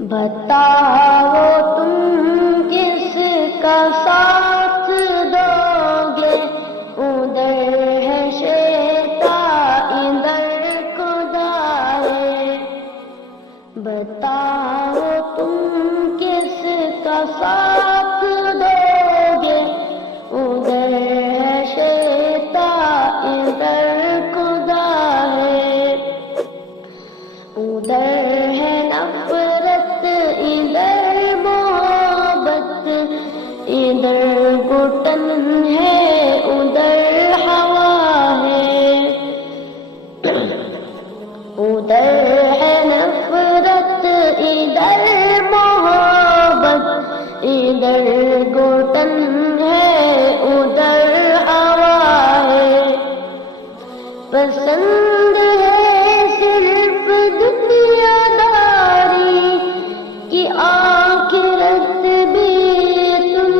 بتاؤ تم کس کا ساتھ دو گے، ادھر ہے شیطان ادھر خدا ہے۔ بتاؤ تم کس کا ساتھ دو گے، ادھر ہے شیطان ادھر خدا ہے۔ ادھر ہے نفرت ادھر محبت، ادھر گھٹن ہے ادھر ہوا ہے۔ ادھر ہے نفرت ادھر محبت، ادھر گھٹن ہے ادھر ہوا ہے۔ پسند ہے صرف دنیا داری کی آخرت بھی تم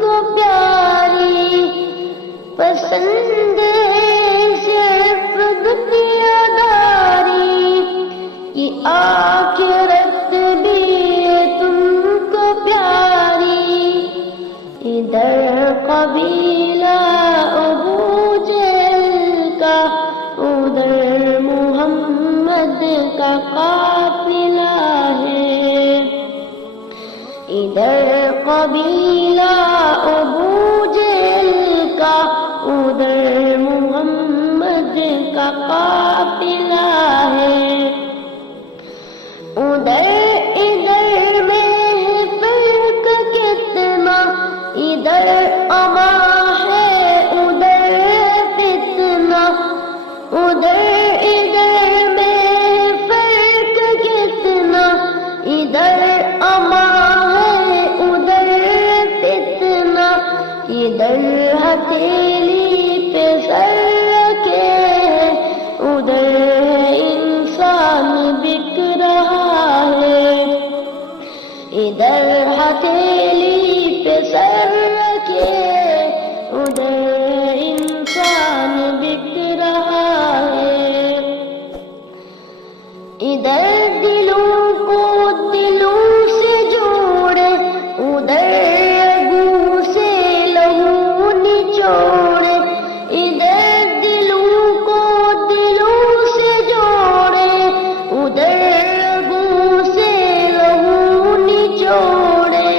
کو پیاری۔ پسند ہے صرف دنیا داری کی آخرت بھی تم کو پیاری۔ ادھر قبیلہ ابو جہل کا، ادھر محمد کا قافلہ ہے۔ ادھر قبیلہ ابو جہل کا، ادھر محمد کا قافلہ ہے۔ ادھر میں فرق کتنا، ادھر اما ہے ادھر فتنہ۔ ادھر میں فرق کتنا، ادھر اما ہے ادھر فتنہ۔ ادھر ہتھیلی پہ سر رکھے ادھر ہے انسان بک رہا ہے۔ ادھر ہتھیلی پہ سر رکھے ادھر انسان بک رہا ہے۔ ادھر دلوں کو دلوں سے جوڑے، ادھر رگوں سے لہو نچوڑے۔ ادھر دلوں کو دلوں سے جوڑے، ادھر رگوں سے لہو نچوڑے۔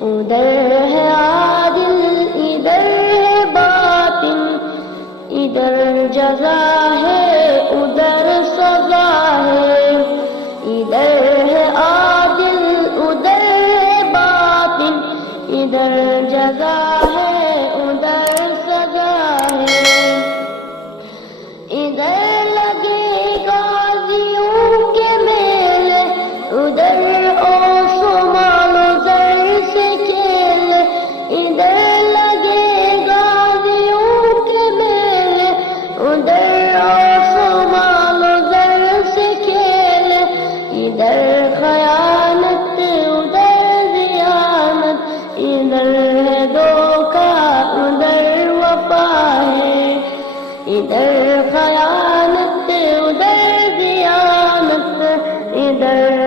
ادھر ہے عادل ادھر ہے باطن، ادھر جزا ہے ادھر سزا ہے۔ ادھر ہے عادل ادھر ہے باطن، ادھر جزا ہے ادھر سزا ہے۔ ادھر لگے غازیوں کے میلے، ادھر اوس و مال و زر سے کھیل۔ ادھر لگے غازیوں کے میلے، ادھر اوس و مال و زر سے کھیل۔ ادھر خیانت ادھر ذیانت، ادھر ہے دھوکہ ادھر وفا ہے۔ ادھر خیانت ادھر ذیانت، ادھر